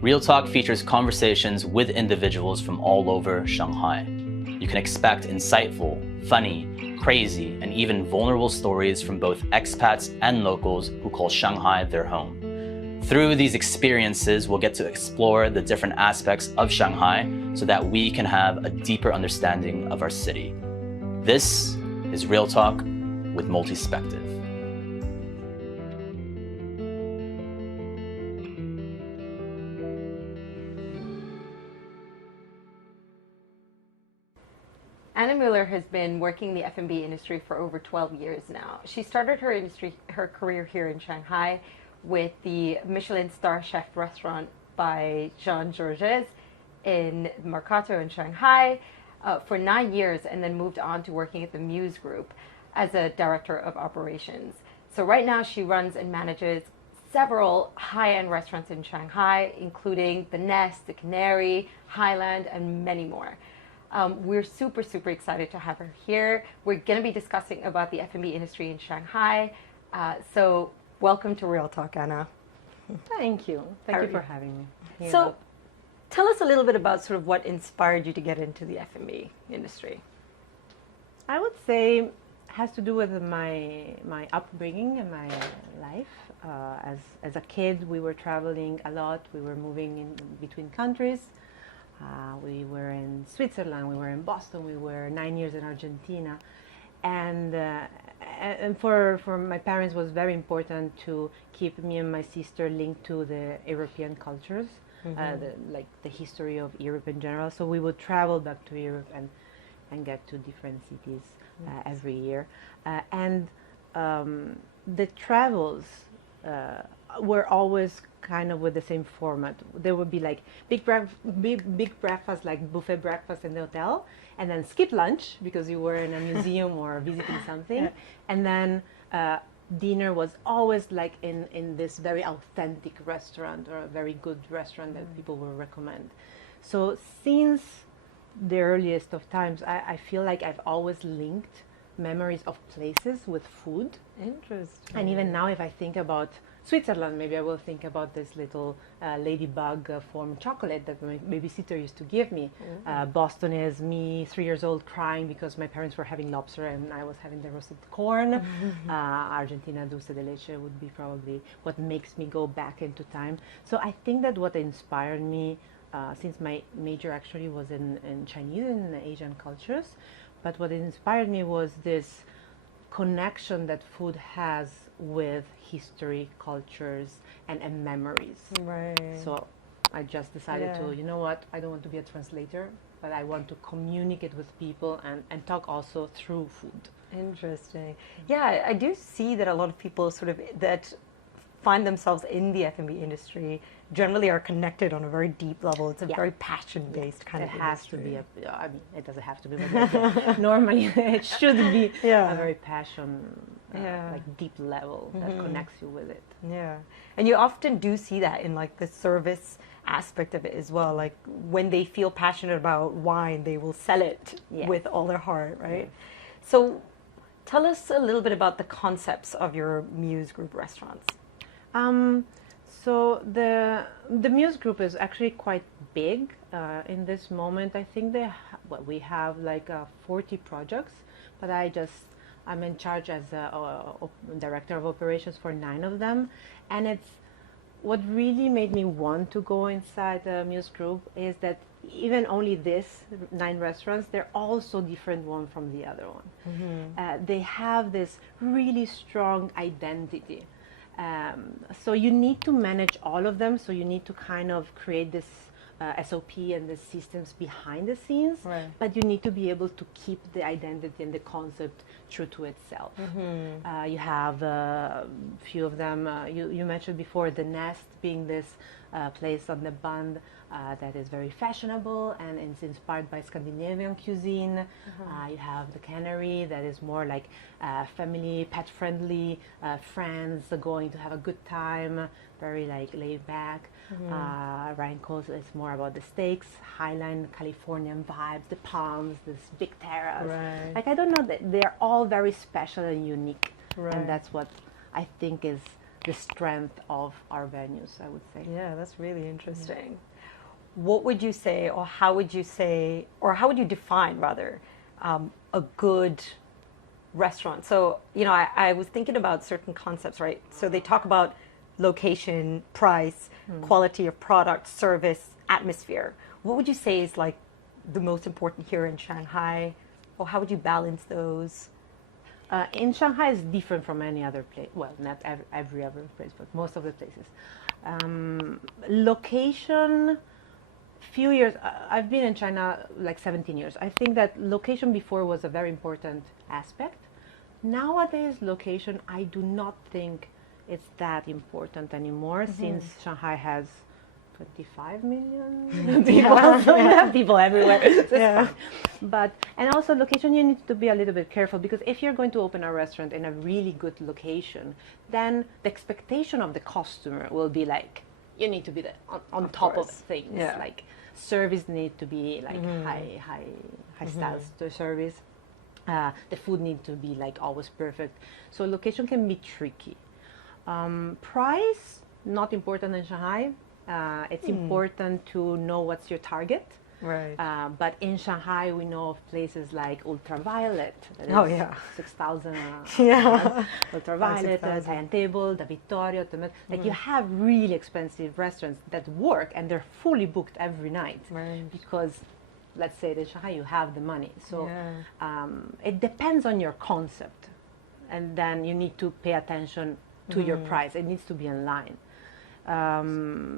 Real Talk features conversations with individuals from all over Shanghai. You can expect insightful, funny, crazy, and even vulnerable stories from both expats and locals who call Shanghai their home. Through these experiences, we'll get to explore the different aspects of Shanghai so that we can have a deeper understanding of our city. This is Real Talk with Multispective. Anna Mueller has been working in the F&B industry for over 12 years now. She started her career here in Shanghai with the Michelin-starred chef restaurant by Jean Georges in Mercato in Shanghai for 9 years, and then moved on to working at the Muse Group as a director of operations. So right now she runs and manages several high-end restaurants in Shanghai, including the Nest, the Cannery, Highline, and many more. We're super excited to have her here. We're going to be discussing about the F&B industry in Shanghai. So welcome to Real Talk, Anna. Thank you. Thank you for having me. So tell us a little bit about sort of what inspired you to get into the F&B industry. I would say it has to do with my upbringing and my life. As a kid, we were traveling a lot. We were moving in between countries. We were in Switzerland, we were in Boston, we were 9 years in Argentina. And for my parents, it was very important to keep me and my sister linked to the European cultures, the history of Europe in general. So we would travel back to Europe and get to different cities every year. The travels were always kind of with the same format. There would be like big breakfast, like buffet breakfast in the hotel, and then skip lunch because you were in a museum or visiting something, and then dinner was always like in this very authentic restaurant or a very good restaurant that people will recommend. So since the earliest of times, I feel like I've always linked memories of places with food. Interesting. And even now, if I think about Switzerland, maybe I will think about this little ladybug formed chocolate that my babysitter used to give me. Boston is me, 3 years old, crying because my parents were having lobster and I was having the roasted corn. Argentina dulce de leche would be probably what makes me go back into time. So I think that what inspired me, since my major actually was in Chinese and Asian cultures, but what inspired me was this connection that food has with history, cultures, and memories. Right. So I just decided to, you know what, I don't want to be a translator, but I want to communicate with people and talk also through food. Interesting. Yeah, I do see that a lot of people sort of that find themselves in the F&B industry generally are connected on a very deep level. It's a very passion-based kind of industry. It has to be I mean, it doesn't have to be, but normally it should be a very passion, like deep level that connects you with it. Yeah. And you often do see that in like the service aspect of it as well. Like when they feel passionate about wine, they will sell it with all their heart, right? So tell us a little bit about the concepts of your Muse Group restaurants. So the Muse Group is actually quite big in this moment. I think we have like 40 projects, but I'm in charge as a director of operations for 9 of them. And it's what really made me want to go inside the Muse Group is that even only this 9 restaurants, they're all so different one from the other one. They have this really strong identity. So you need to manage all of them. So you need to kind of create this SOP and the systems behind the scenes, but you need to be able to keep the identity and the concept true to itself. You have a few of them. You mentioned before the Nest being this place on the Bund that is very fashionable and it's inspired by Scandinavian cuisine. You have the Cannery that is more like family, pet-friendly, friends going to have a good time, very like laid back. Ryan calls it's more about the steaks, Highline, Californian vibes, the palms, this big terrace. Like I don't know, they're all very special and unique, and that's what I think is the strength of our venues, I would say. Yeah, that's really interesting. What would you say, or how would you say, or how would you define rather, a good restaurant? So, you know, I was thinking about certain concepts, right? So they talk about location, price, quality of product, service, atmosphere. What would you say is like the most important here in Shanghai? Or how would you balance those? In Shanghai is different from any other place. Well, not every other place, but most of the places. Location, few years, I've been in China like 17 years. I think that location before was a very important aspect. Nowadays, location, I do not think it's that important anymore since Shanghai has 25 million people. So you have people everywhere. So it's fine. But, and also location, you need to be a little bit careful because if you're going to open a restaurant in a really good location, then the expectation of the customer will be like, you need to be on top of things. Yeah. Like service need to be like high styles to service. The food needs to be like always perfect. So location can be tricky. Price, not important in Shanghai. It's important to know what's your target. Right. But in Shanghai, we know of places like Ultraviolet. That is 6,000. Ultraviolet, Italian Table, the Vittorio. Like you have really expensive restaurants that work and they're fully booked every night. Right. Because let's say in Shanghai, you have the money. So it depends on your concept. And then you need to pay attention to your price. It needs to be in line.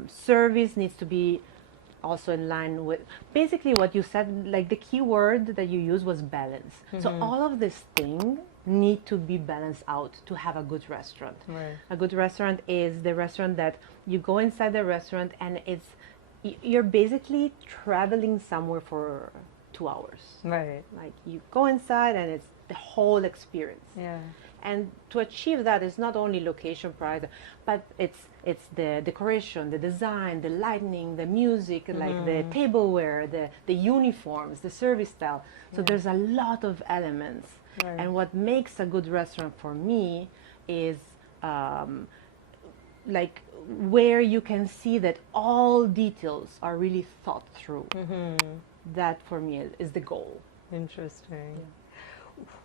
Service needs to be also in line with basically what you said. Like the key word that you used was balance. So all of these things need to be balanced out to have a good restaurant. Right. A good restaurant is the restaurant that you go inside the restaurant and you're basically traveling somewhere for 2 hours. Right. Like you go inside and it's the whole experience. Yeah. And to achieve that, it's not only location price, but it's the decoration, the design, the lighting, the music, like the tableware, the uniforms, the service style. So there's a lot of elements. Right. And what makes a good restaurant for me is like where you can see that all details are really thought through. That for me is the goal. Interesting. Yeah.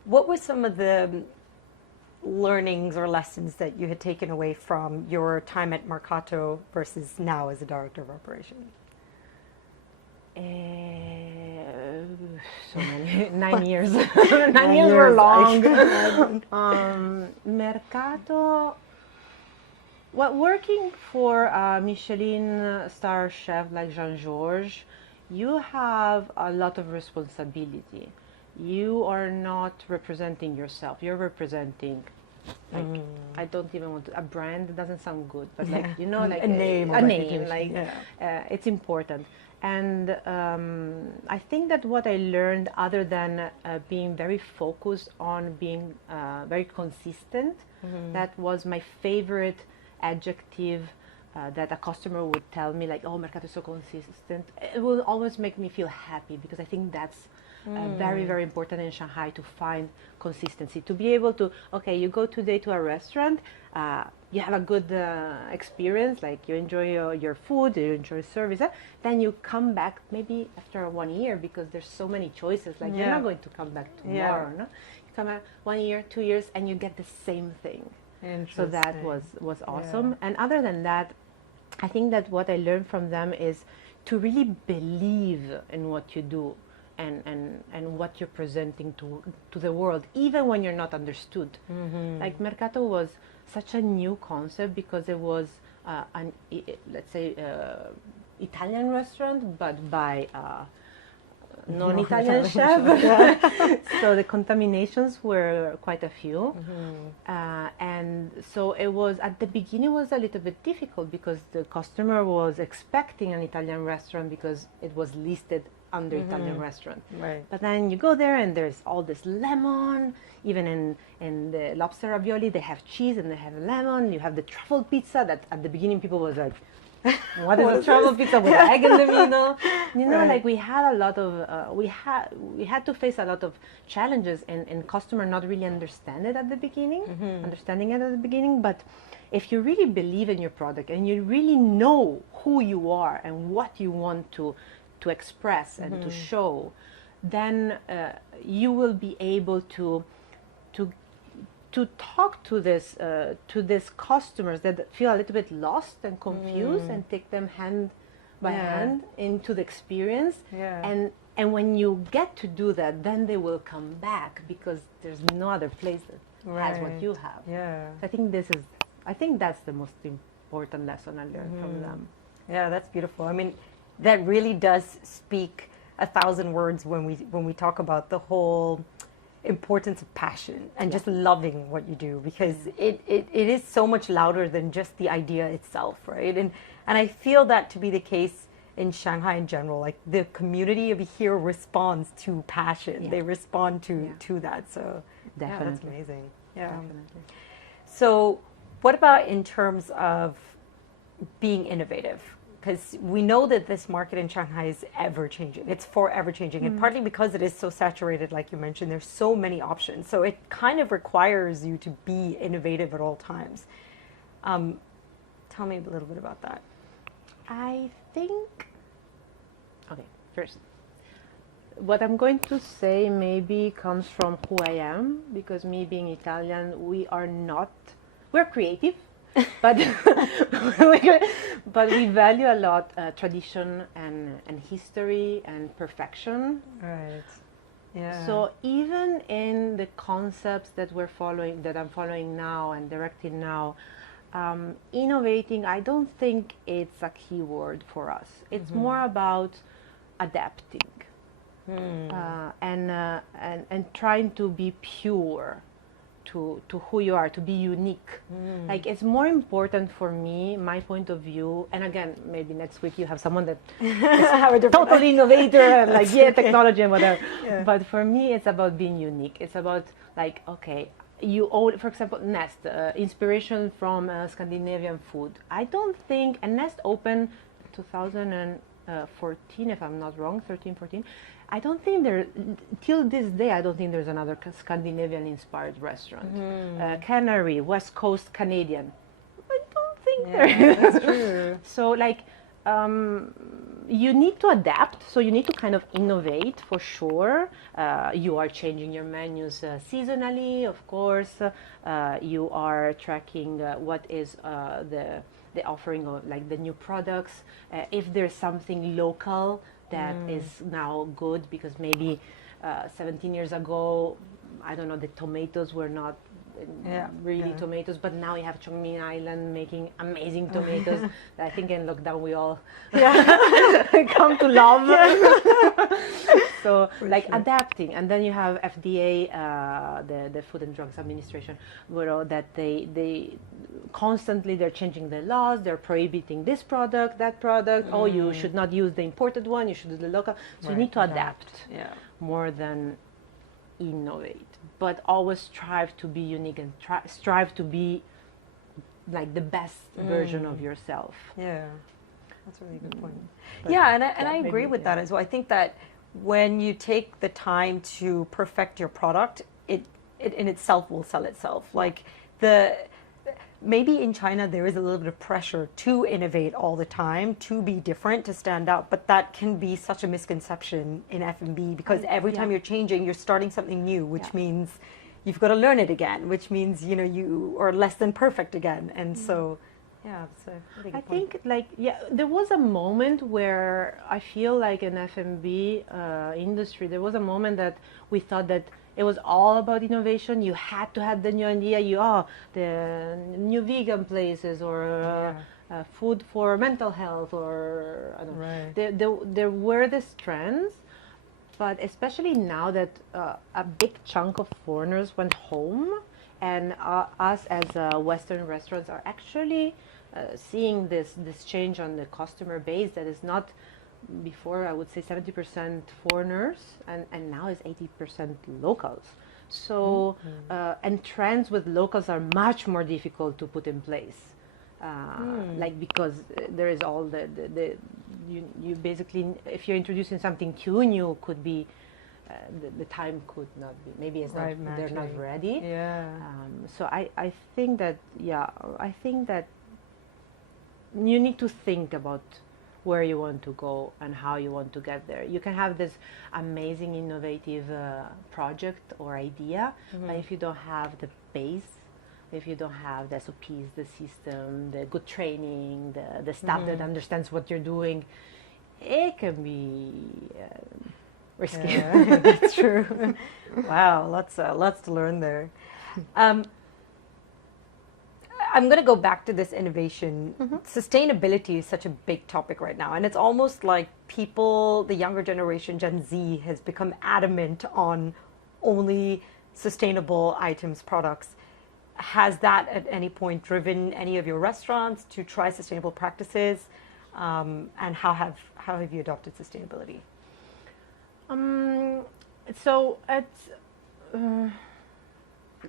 What were some of the learnings or lessons that you had taken away from your time at Mercato versus now as a director of operations? So many. 9 years. 9 years were long. Mercato. Well, working for a Michelin-starred chef like Jean-Georges, you have a lot of responsibility. You are not representing yourself. You're representing, like, I don't even want to, a brand doesn't sound good, but like, you know, like a name, like, it's important. And I think that what I learned, other than being very focused on being very consistent, that was my favorite adjective that a customer would tell me, like, oh, Mercato is so consistent. It will always make me feel happy because I think that's very, very important in Shanghai, to find consistency, to be able to, okay, you go today to a restaurant, you have a good experience, like you enjoy your food, you enjoy service, then you come back maybe after 1 year because there's so many choices, like you're not going to come back tomorrow, no? You come back 1 year, 2 years, and you get the same thing. So that was awesome. And other than that, I think that what I learned from them is to really believe in what you do and what you're presenting to the world, even when you're not understood. Like Mercato was such a new concept because it was let's say Italian restaurant, but by non-Italian chef. So the contaminations were quite a few. And so it was, at the beginning, was a little bit difficult because the customer was expecting an Italian restaurant because it was listed under Italian restaurant. Right. But then you go there and there's all this lemon, even in the lobster ravioli, they have cheese and they have lemon. You have the truffle pizza that at the beginning people was like, what is a truffle pizza with egg in the middle? Like we had a lot of we had to face a lot of challenges, and customer not really understanding it at the beginning. But if you really believe in your product and you really know who you are and what you want to express and to show, then you will be able to talk to these customers that feel a little bit lost and confused, and take them hand by hand into the experience. And when you get to do that, then they will come back, because there's no other place that has what you have. I think that's the most important lesson I learned from them. Yeah, that's beautiful. I mean, that really does speak 1,000 words when we talk about the whole importance of passion and just loving what you do, because it is so much louder than just the idea itself, right? And I feel that to be the case in Shanghai in general. Like, the community of here responds to passion. They respond to that. So definitely. That's amazing. Yeah. Definitely. So what about in terms of being innovative? Because we know that this market in Shanghai is ever changing. It's forever changing. And partly because it is so saturated, like you mentioned, there's so many options. So it kind of requires you to be innovative at all times. Tell me a little bit about that. I think, okay, first, what I'm going to say maybe comes from who I am, because me being Italian, we're creative. But but we value a lot tradition and history and perfection. Right. Yeah. So even in the concepts that I'm following now and directing now, innovating, I don't think it's a key word for us. It's more about adapting and trying to be pure to who you are, to be unique. Like, it's more important for me, my point of view, and again, maybe next week you have someone that is totally innovator and like, technology and whatever. But for me, it's about being unique. It's about like, okay, you own, for example, Nest, inspiration from Scandinavian food. I don't think, and Nest opened 2014, if I'm not wrong, 13, 14. I don't think till this day, I don't think there's another Scandinavian-inspired restaurant. Cannery, West Coast Canadian. I don't think there is. That's true. So, like, you need to adapt. So you need to kind of innovate, for sure. You are changing your menus seasonally, of course. You are tracking what is the offering of, like, the new products. If there's something local that is now good, because maybe 17 years ago, I don't know, the tomatoes were not really tomatoes, but now you have Chongming Island making amazing tomatoes that I think in lockdown we all come to love. So adapting, and then you have FDA, the Food and Drugs Administration, that they constantly, they're changing the laws, they're prohibiting this product, that product. Oh, you should not use the imported one, you should do the local. So you need to adapt more than innovate, but always strive to be unique and strive to be like the best version of yourself. Yeah, that's a really good point. And I agree with that as well. I think that when you take the time to perfect your product, it in itself will sell itself. Like, maybe in China there is a little bit of pressure to innovate all the time, to be different, to stand out, but that can be such a misconception in F&B, because every time you're changing, you're starting something new, which means you've got to learn it again, which means, you are less than perfect again. And so, it's a really good point. Think, there was a moment where I feel like in F&B industry, there was a moment that we thought that it was all about innovation. You had to have the new idea. The new vegan places, or food for mental health, or I don't know. There were these trends, but especially now that a big chunk of foreigners went home, and us as Western restaurants are actually seeing this change on the customer base that is not. Before, I would say 70% foreigners, and now it's 80% locals. So, and trends with locals are much more difficult to put in place. like because there is all the you basically, if you're introducing something too new, could be the time could not be, maybe it's not, they're not ready. So I think that you need to think about where you want to go and how you want to get there. You can have this amazing innovative project or idea, but if you don't have the base, if you don't have the SOPs, the system, the good training, the staff that understands what you're doing, it can be risky. Yeah, that's true. Wow, lots to learn there. I'm going to go back to this innovation. Sustainability is such a big topic right now, and it's almost like people, the younger generation, Gen Z, has become adamant on only sustainable items, products. Has that at any point driven any of your restaurants to try sustainable practices? And how have you adopted sustainability? So it's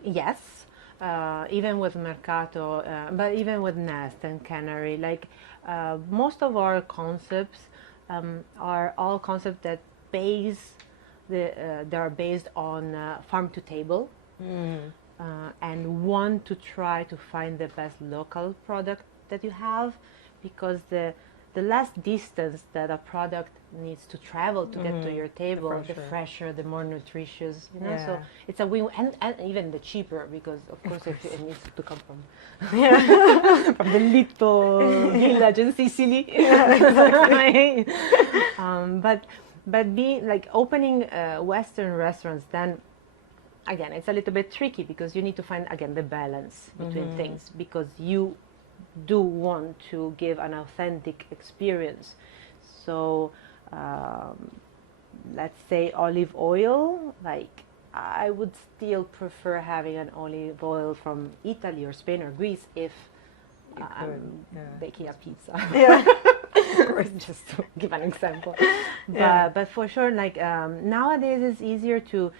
yes, even with Mercato, but even with Nest and Cannery, like most of our concepts are all concepts that they are based on farm to table, and want to try to find the best local product that you have, because the less distance that a product needs to travel to get to your table, the fresher, the more nutritious, you know. So it's a win, and even the cheaper, because of course if it needs to come from from the little village in Sicily. Exactly. But be like opening Western restaurants, then again it's a little bit tricky, because you need to find again the balance between things, because you do want to give an authentic experience. So let's say olive oil, like I would still prefer having an olive oil from Italy or Spain or Greece if I'm baking a pizza. Just to give an example. But for sure, like nowadays it's easier to,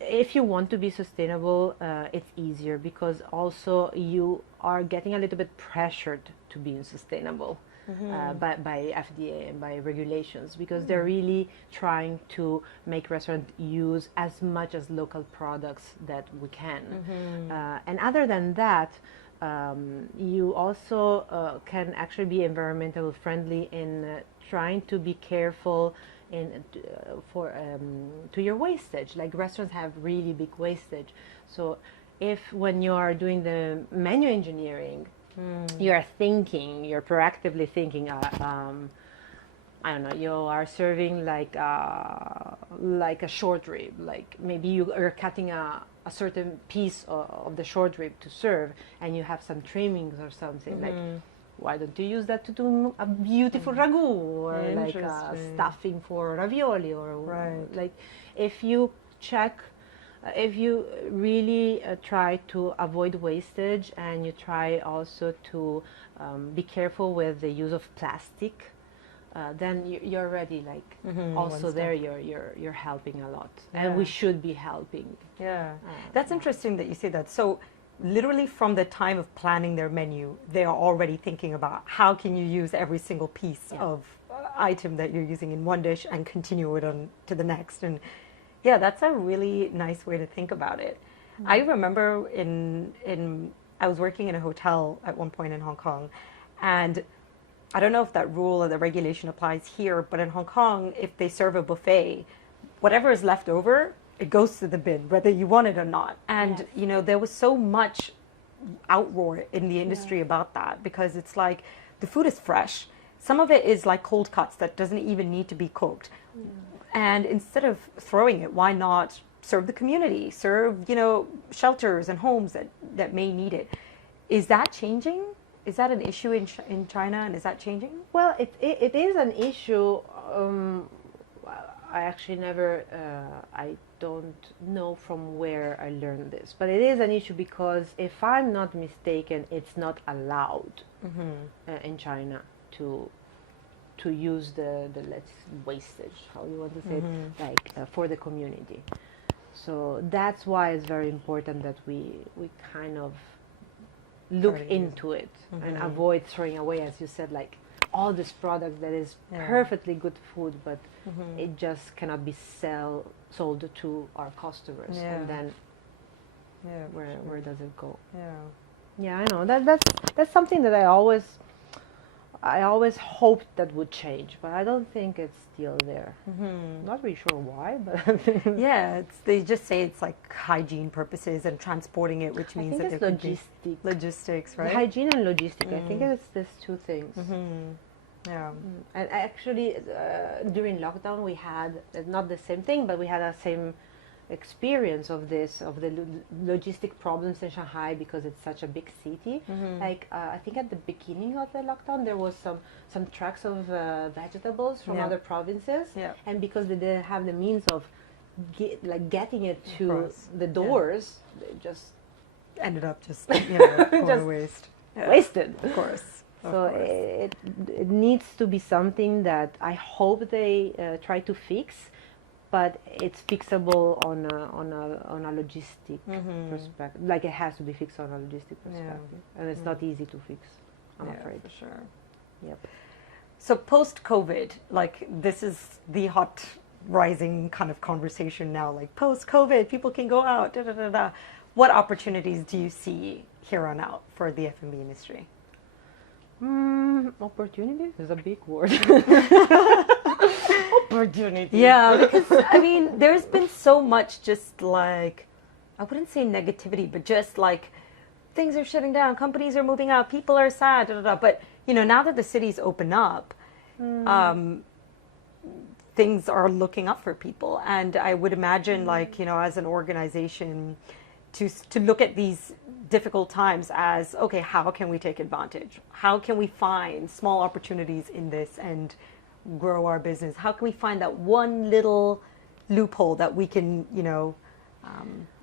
if you want to be sustainable, it's easier, because also you are getting a little bit pressured to be sustainable by FDA and by regulations, because they're really trying to make restaurants use as much as local products that we can. And other than that, you also can actually be environmental friendly in trying to be careful to your wastage. Like restaurants have really big wastage, so if when you are doing the menu engineering, you're proactively thinking, I don't know, you are serving like a short rib, like maybe you are cutting a certain piece of the short rib to serve, and you have some trimmings or something, like why don't you use that to do a beautiful ragu, or like a stuffing for ravioli, or like if you really try to avoid wastage, and you try also to be careful with the use of plastic, then you're already like also there you're helping a lot, and we should be helping. That's interesting that you say that. So literally from the time of planning their menu, they are already thinking about how can you use every single piece of item that you're using in one dish and continue it on to the next. And yeah, that's a really nice way to think about it. I remember I was working in a hotel at one point in Hong Kong, and I don't know if that rule or the regulation applies here, but in Hong Kong, if they serve a buffet, whatever is left over, it goes to the bin, whether you want it or not. And, you know, there was so much outroar in the industry about that, because it's like the food is fresh. Some of it is like cold cuts that doesn't even need to be cooked. And instead of throwing it, why not serve the community, serve, you know, shelters and homes that may need it? Is that changing? Is that an issue in China, and is that changing? Well, it is an issue. I actually never, I don't know from where I learned this, but it is an issue because if I'm not mistaken, it's not allowed in China to use the less wastage, how you want to say it, like for the community. So that's why it's very important that we kind of look Try to use into it and avoid throwing away, as you said, like all this product that is Yeah. perfectly good food, but it just cannot be sold to our customers. Yeah. And then Yeah, for where does it go? Yeah. Yeah, I know that's something that I always hoped that would change, but I don't think it's still there. Not really sure why, but Yeah, they just say it's like hygiene purposes and transporting it, which I means think that it's there could be logistics, right? hygiene and logistics. I think it's these two things. Yeah. And actually, during lockdown, we had not the same thing, but we had a same experience of the logistic problems in Shanghai because it's such a big city. Like I think at the beginning of the lockdown, there was some trucks of vegetables from other provinces, and because they didn't have the means of getting it to the doors, they just ended up just going to waste. wasted. Of course. So it needs to be something that I hope they try to fix, but it's fixable on a logistic perspective. Like it has to be fixed on a logistic perspective, and it's not easy to fix. I'm afraid. For sure. Yep. So post-COVID, like this is the hot rising kind of conversation now. Like post-COVID, people can go out. Da, da, da, da. What opportunities do you see here on out for the F&B industry? Opportunities is a big word. Opportunity. Yeah, because I mean, there's been so much just like, I wouldn't say negativity, but just like things are shutting down, companies are moving out, people are sad, da, da, da. But now that the cities open up, things are looking up for people, and I would imagine like as an organization, to look at these difficult times as, okay, how can we take advantage? How can we find small opportunities in this and grow our business? How can we find that one little loophole that we can,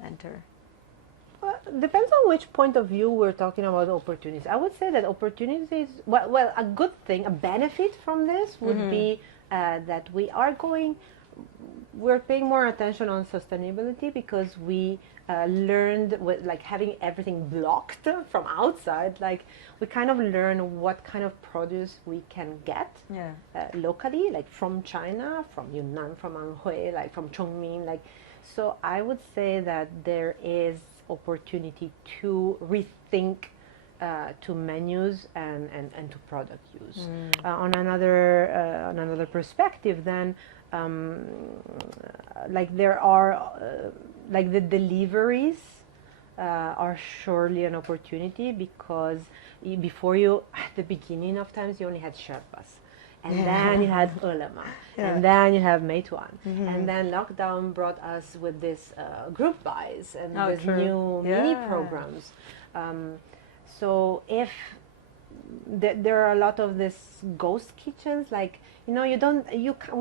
enter? Well, depends on which point of view we're talking about opportunities. I would say that opportunities, well, a good thing, a benefit from this would be that we're paying more attention on sustainability because we learned like having everything blocked from outside, like we kind of learn what kind of produce we can get locally, like from China, from Yunnan, from Anhui, like from Chongming, like. So I would say that there is opportunity to rethink to menus and to product use. On another perspective, then like there are like the deliveries are surely an opportunity because at the beginning of times you only had Sherpas. And then you had Ulema, and then you have Meituan, and then lockdown brought us with this group buys and with new mini programs. So if there are a lot of these ghost kitchens, like we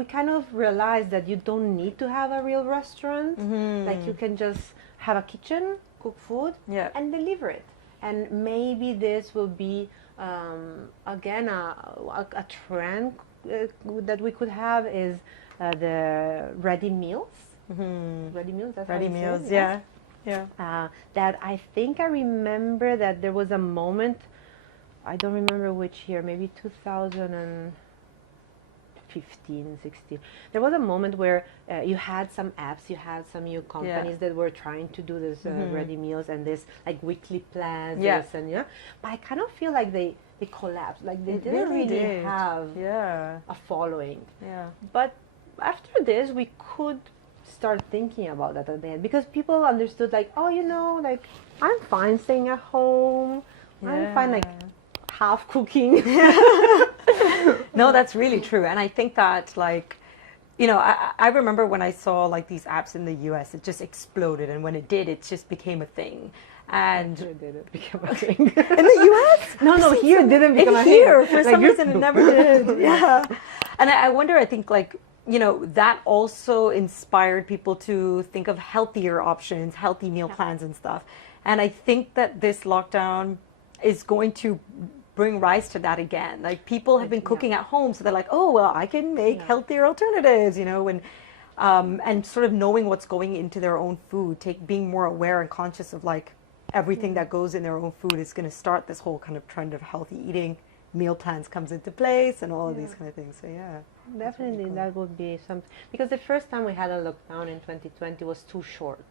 kind of realize that you don't need to have a real restaurant. Like you can just have a kitchen, cook food, and deliver it. And maybe this will be again a trend that we could have is the ready meals. Ready meals. That's ready meals. Yes? Yeah. That I think I remember that there was a moment. I don't remember which year. Maybe 2015, 16. There was a moment where you had some apps, you had some new companies that were trying to do this ready meals and this like weekly plans. And but I kind of feel like they collapsed. Like they didn't really have a following. But after this, we could start thinking about that again because people understood like, like I'm fine staying at home. I'm fine like half cooking. No, that's really true. And I think that like, I remember when I saw like these apps in the US, it just exploded. And when it did, it just became a thing. And it didn't become a thing. In the US? No, here it didn't become a thing. Here, for some reason, it never did. And I wonder, I think like, that also inspired people to think of healthier options, healthy meal plans and stuff. And I think that this lockdown is going to bring rise to that again. Like people have been cooking at home, so they're like, oh, well, I can make healthier alternatives, and sort of knowing what's going into their own food, being more aware and conscious of like, everything that goes in their own food is going to start this whole kind of trend of healthy eating. Meal plans comes into place and all of these kind of things. So yeah, definitely really cool. that would be something, because the first time we had a lockdown in 2020 was too short.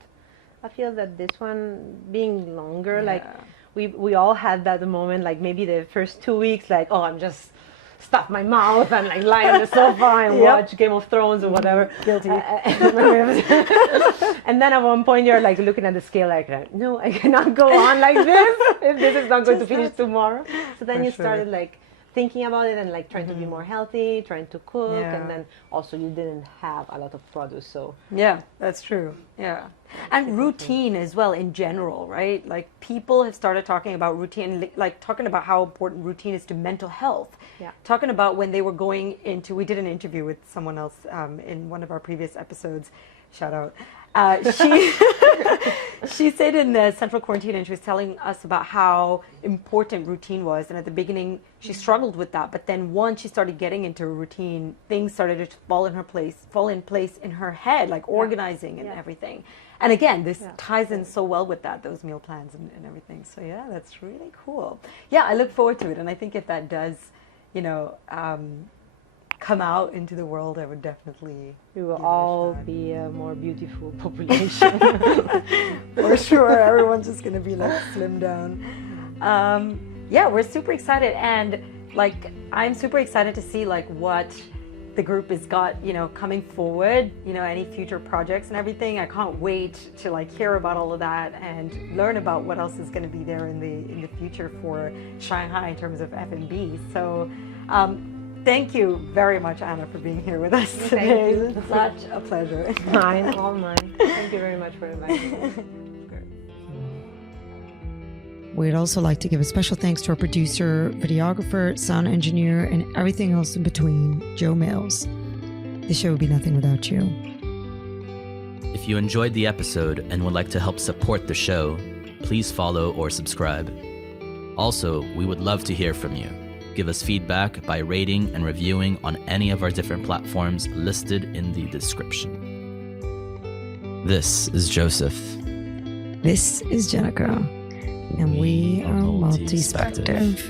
I feel that this one being longer, like we all had that moment, like maybe the first 2 weeks, like, oh, I'm just stuff my mouth and like lie on the sofa and watch Game of Thrones or whatever. Guilty. And then at one point you're like looking at the scale like, no, I cannot go on like this if this is not going to finish tomorrow. So then you started like thinking about it and like trying to be more healthy, trying to cook, and then also you didn't have a lot of produce, so yeah, that's true. Yeah, and routine as well in general, right? Like people have started talking about routine, like talking about how important routine is to mental health. Yeah, talking about when they were going into, we did an interview with someone else in one of our previous episodes. Shout out. She stayed in the central quarantine and she was telling us about how important routine was. And at the beginning, she struggled with that. But then once she started getting into a routine, things started to fall in place in her head, like organizing and everything. And again, this ties in so well with that, those meal plans and everything. So yeah, that's really cool. Yeah, I look forward to it. And I think if that does, you know, come out into the world, I would definitely. We will all be a more beautiful population. For sure, everyone's just gonna be like slimmed down. Yeah, we're super excited, and like I'm super excited to see like what the group has got, you know, coming forward. You know, any future projects and everything. I can't wait to like hear about all of that and learn about what else is going to be there in the future for Shanghai in terms of F&B. So. Thank you very much, Anna, for being here with us today. Thank you. Such a pleasure. Mine, all mine. Thank you very much for inviting me. We'd also like to give a special thanks to our producer, videographer, sound engineer, and everything else in between, Joe Mills. The show would be nothing without you. If you enjoyed the episode and would like to help support the show, please follow or subscribe. Also, we would love to hear from you. Give us feedback by rating and reviewing on any of our different platforms listed in the description. This is Joseph. This is Jenica. And we are Multispective.